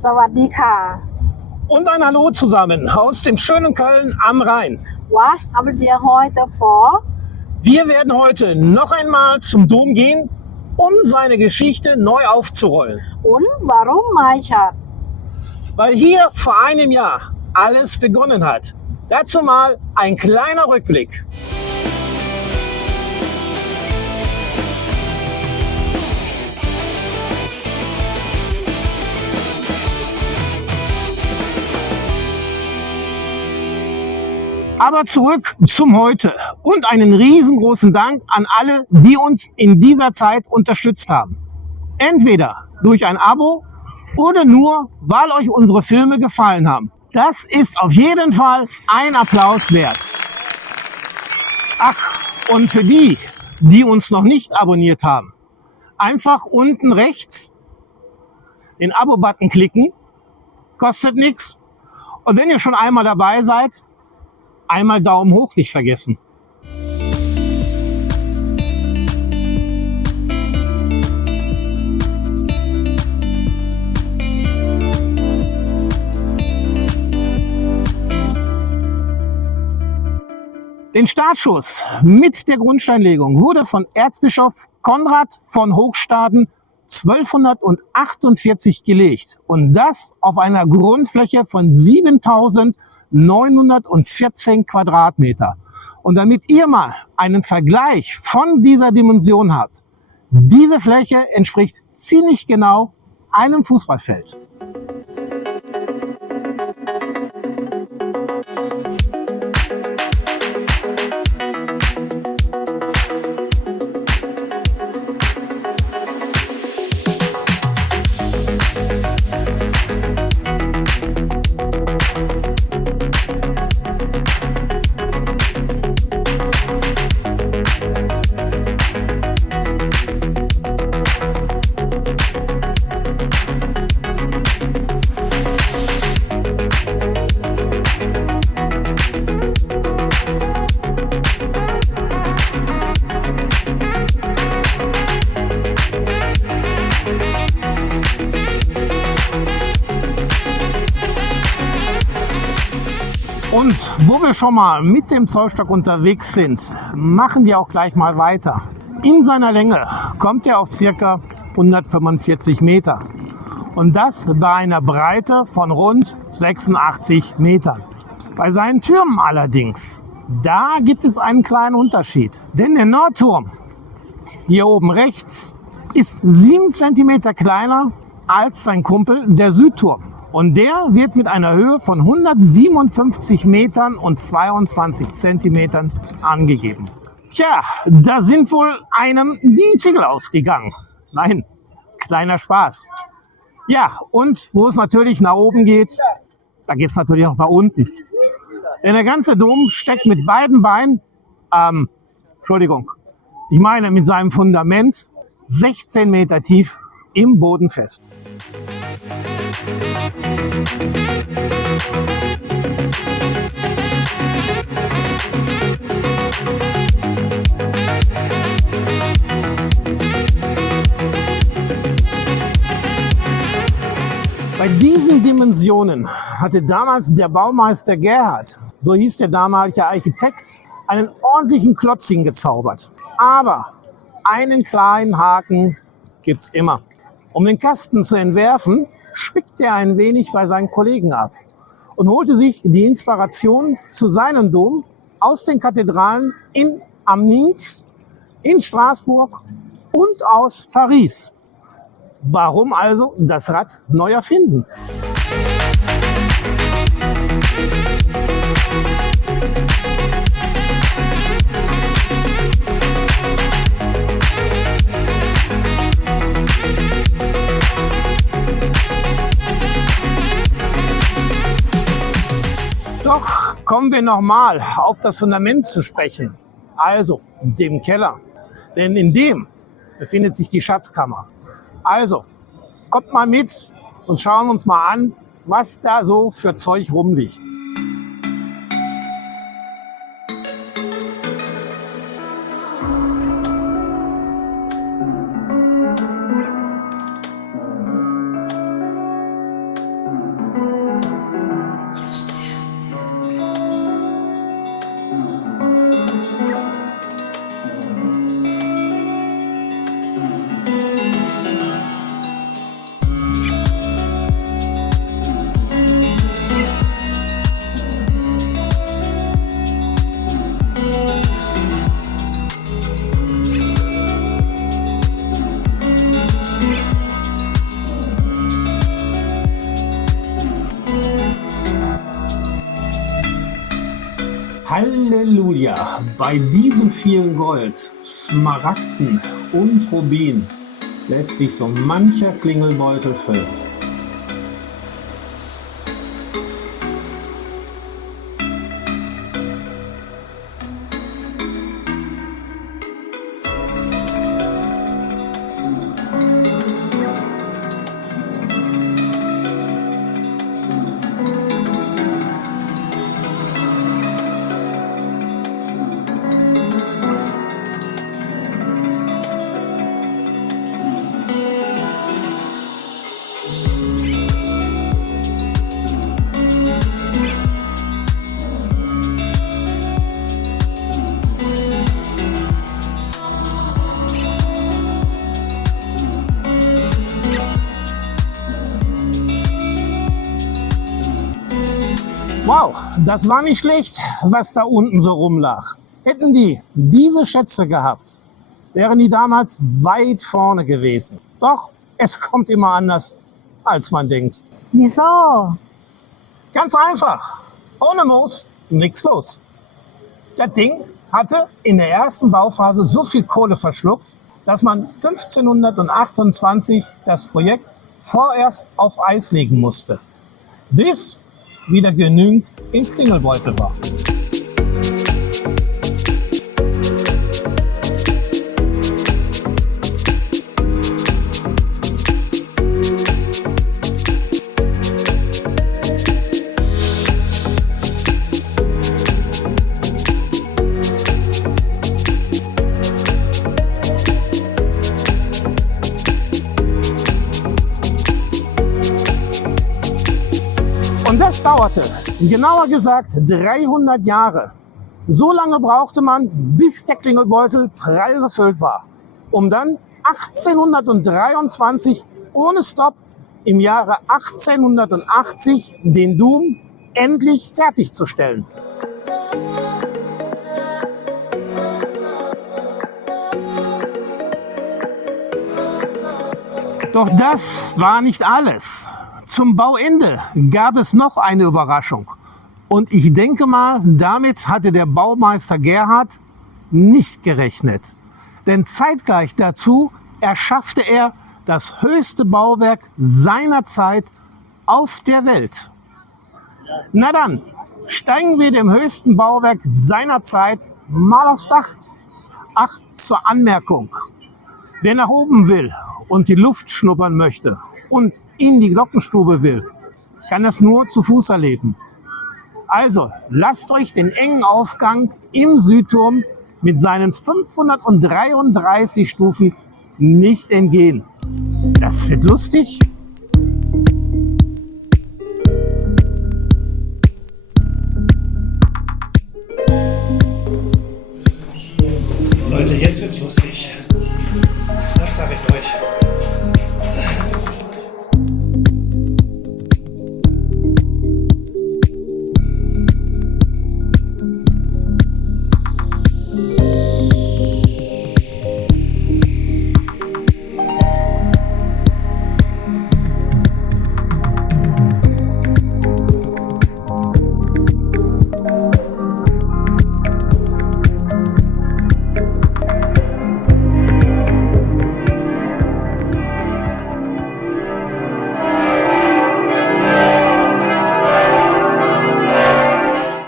สวัสดีค่ะ Und ein Hallo zusammen aus dem schönen Köln am Rhein. Was haben wir heute vor? Wir werden heute noch einmal zum Dom gehen, um seine Geschichte neu aufzurollen. Und warum Maishat? Weil hier vor einem Jahr alles begonnen hat. Dazu mal ein kleiner Rückblick. Aber zurück zum Heute und einen riesengroßen Dank an alle, die uns in dieser Zeit unterstützt haben. Entweder durch ein Abo oder nur, weil euch unsere Filme gefallen haben. Das ist auf jeden Fall ein Applaus wert. Ach, und für die, die uns noch nicht abonniert haben, einfach unten rechts den Abo-Button klicken, kostet nichts. Und wenn ihr schon einmal dabei seid, einmal Daumen hoch nicht vergessen. Den Startschuss mit der Grundsteinlegung wurde von Erzbischof Konrad von Hochstaden 1248 gelegt und das auf einer Grundfläche von 7.914 Quadratmeter. Und damit ihr mal einen Vergleich von dieser Dimension habt, diese Fläche entspricht ziemlich genau einem Fußballfeld. Und wo wir schon mal mit dem Zollstock unterwegs sind, machen wir auch gleich mal weiter. In seiner Länge kommt er auf ca. 145 Meter. Und das bei einer Breite von rund 86 Metern. Bei seinen Türmen allerdings, da gibt es einen kleinen Unterschied. Denn der Nordturm, hier oben rechts, ist 7 cm kleiner als sein Kumpel, der Südturm. Und der wird mit einer Höhe von 157 Metern und 22 Zentimetern angegeben. Tja, da sind wohl einem die Ziegel ausgegangen. Nein, kleiner Spaß. Ja, und wo es natürlich nach oben geht, da geht es natürlich auch nach unten. Denn der ganze Dom steckt mit beiden Beinen, ich meine mit seinem Fundament 16 Meter tief im Boden fest. Bei diesen Dimensionen hatte damals der Baumeister Gerhard, so hieß der damalige Architekt, einen ordentlichen Klotz hingezaubert. Aber einen kleinen Haken gibt's immer. Um den Kasten zu entwerfen, spickte er ein wenig bei seinen Kollegen ab und holte sich die Inspiration zu seinem Dom aus den Kathedralen in Amiens, in Straßburg und aus Paris. Warum also das Rad neu erfinden? Doch kommen wir nochmal auf das Fundament zu sprechen, also dem Keller. Denn in dem befindet sich die Schatzkammer. Also, kommt mal mit und schauen uns mal an, was da so für Zeug rumliegt. Halleluja! Bei diesem vielen Gold, Smaragden und Rubin lässt sich so mancher Klingelbeutel füllen. Wow, das war nicht schlecht, was da unten so rumlag. Hätten die diese Schätze gehabt, wären die damals weit vorne gewesen. Doch es kommt immer anders, als man denkt. Wieso? Ganz einfach. Ohne Moos nichts los. Das Ding hatte in der ersten Bauphase so viel Kohle verschluckt, dass man 1528 das Projekt vorerst auf Eis legen musste, bis wieder genügend im Klingelbeutel war. Und das dauerte, genauer gesagt 300 Jahre. So lange brauchte man, bis der Klingelbeutel prall gefüllt war, um dann 1823 ohne Stopp im Jahre 1880 den Dom endlich fertigzustellen. Doch das war nicht alles. Zum Bauende gab es noch eine Überraschung. Und ich denke mal, damit hatte der Baumeister Gerhard nicht gerechnet. Denn zeitgleich dazu erschaffte er das höchste Bauwerk seiner Zeit auf der Welt. Na dann, steigen wir dem höchsten Bauwerk seiner Zeit mal aufs Dach. Ach, zur Anmerkung. Wer nach oben will und die Luft schnuppern möchte und in die Glockenstube will, kann das nur zu Fuß erleben. Also lasst euch den engen Aufgang im Südturm mit seinen 533 Stufen nicht entgehen. Das wird lustig. Leute, jetzt wird's lustig. Das sage ich euch.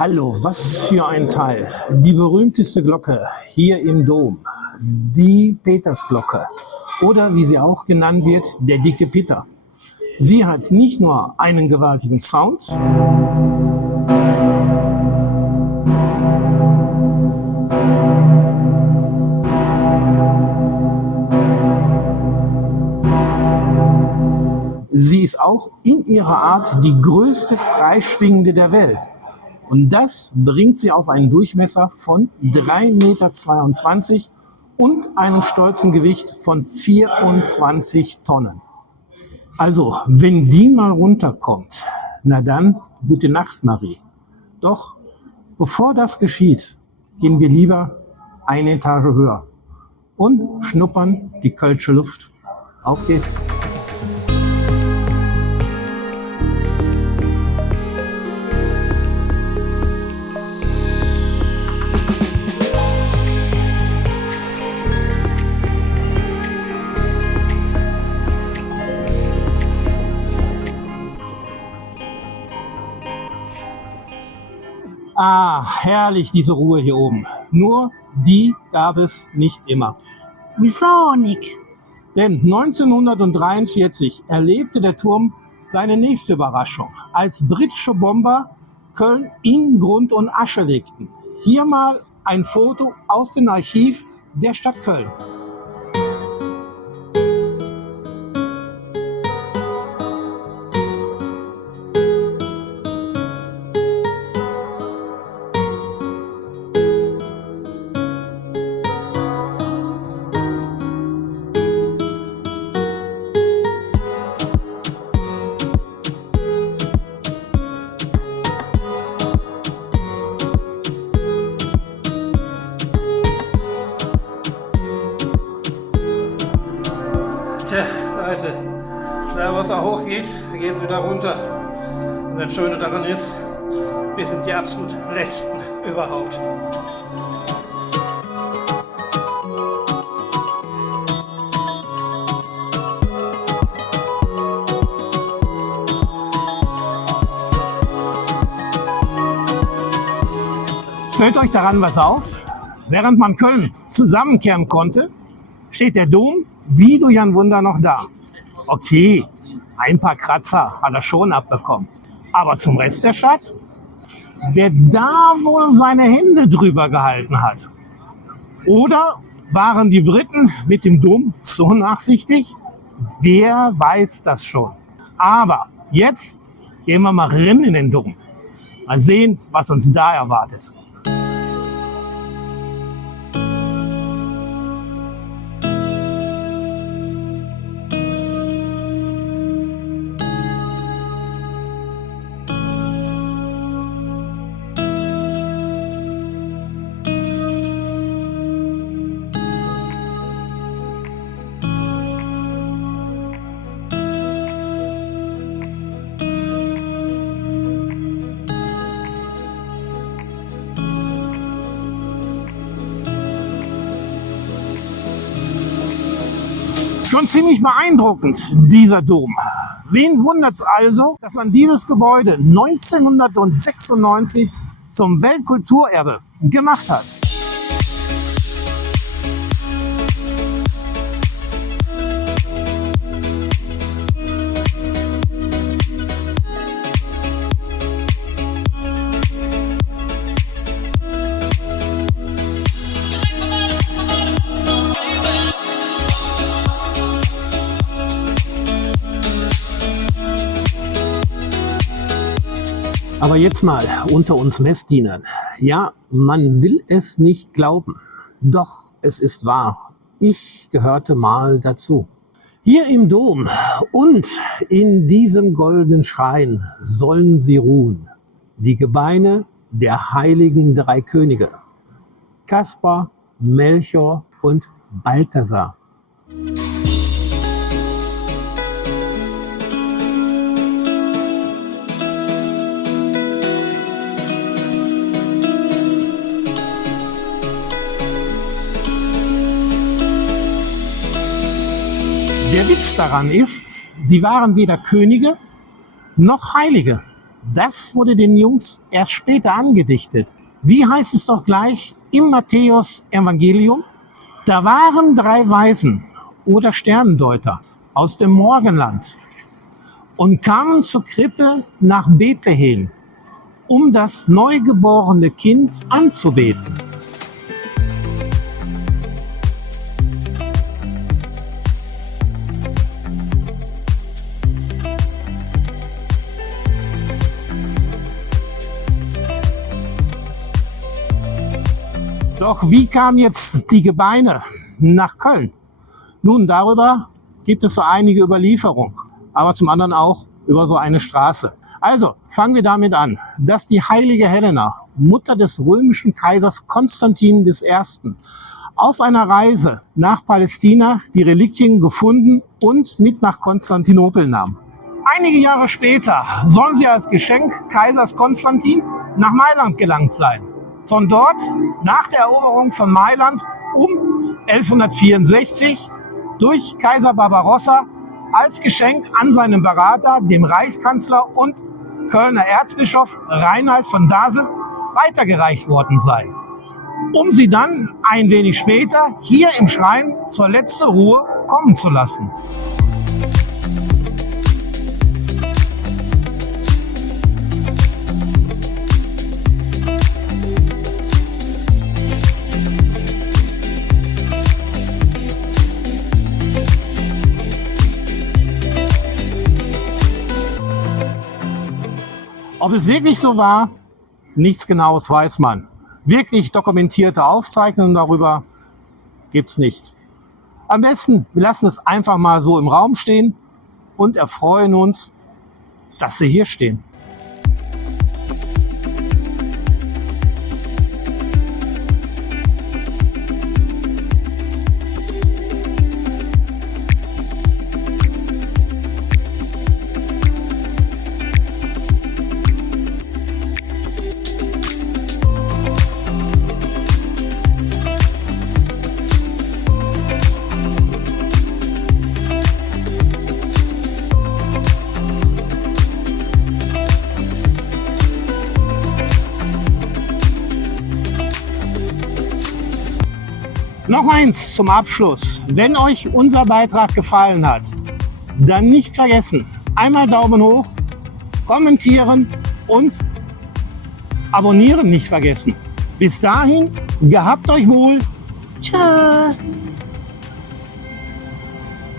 Hallo, was für ein Teil. Die berühmteste Glocke hier im Dom, die Petersglocke oder wie sie auch genannt wird, der dicke Peter. Sie hat nicht nur einen gewaltigen Sound, sie ist auch in ihrer Art die größte freischwingende der Welt. Und das bringt sie auf einen Durchmesser von 3,22 Meter und einem stolzen Gewicht von 24 Tonnen. Also, wenn die mal runterkommt, na dann, gute Nacht, Marie. Doch, bevor das geschieht, gehen wir lieber eine Etage höher und schnuppern die kölsche Luft. Auf geht's! Ah, herrlich diese Ruhe hier oben. Nur die gab es nicht immer. Wieso nicht? Denn 1943 erlebte der Turm seine nächste Überraschung, als britische Bomber Köln in Grund und Asche legten. Hier mal ein Foto aus dem Archiv der Stadt Köln. Tja, Leute, da Wasser hochgeht, geht es wieder runter. Und das Schöne daran ist, wir sind die absolut Letzten überhaupt. Fällt euch daran was auf? Während man Köln zusammenkehren konnte, steht der Dom wie durch ein Wunder noch da. Okay, ein paar Kratzer hat er schon abbekommen. Aber zum Rest der Stadt? Wer da wohl seine Hände drüber gehalten hat? Oder waren die Briten mit dem Dom so nachsichtig? Wer weiß das schon. Aber jetzt gehen wir mal rein in den Dom. Mal sehen, was uns da erwartet. Schon ziemlich beeindruckend, dieser Dom. Wen wundert's also, dass man dieses Gebäude 1996 zum Weltkulturerbe gemacht hat? Aber jetzt mal unter uns Messdienern. Ja, man will es nicht glauben. Doch es ist wahr. Ich gehörte mal dazu. Hier im Dom und in diesem goldenen Schrein sollen sie ruhen. Die Gebeine der heiligen drei Könige. Kaspar, Melchior und Balthasar. Der Witz daran ist, sie waren weder Könige noch Heilige. Das wurde den Jungs erst später angedichtet. Wie heißt es doch gleich im Matthäus-Evangelium? Da waren 3 Weisen oder Sternendeuter aus dem Morgenland und kamen zur Krippe nach Bethlehem, um das neugeborene Kind anzubeten. Doch wie kamen jetzt die Gebeine nach Köln? Nun, darüber gibt es so einige Überlieferungen, aber zum anderen auch über so eine Straße. Also fangen wir damit an, dass die heilige Helena, Mutter des römischen Kaisers Konstantin I., auf einer Reise nach Palästina die Reliquien gefunden und mit nach Konstantinopel nahm. Einige Jahre später sollen sie als Geschenk Kaisers Konstantin nach Mailand gelangt sein. Von dort, nach der Eroberung von Mailand um 1164, durch Kaiser Barbarossa als Geschenk an seinen Berater, dem Reichskanzler und Kölner Erzbischof Reinhard von Dasel, weitergereicht worden sei, um sie dann ein wenig später hier im Schrein zur letzten Ruhe kommen zu lassen. Ob es wirklich so war, nichts Genaues weiß man. Wirklich dokumentierte Aufzeichnungen darüber gibt's nicht. Am besten, wir lassen es einfach mal so im Raum stehen und erfreuen uns, dass sie hier stehen. Noch eins zum Abschluss. Wenn euch unser Beitrag gefallen hat, dann nicht vergessen, einmal Daumen hoch, kommentieren und abonnieren nicht vergessen. Bis dahin, gehabt euch wohl. Tschüss.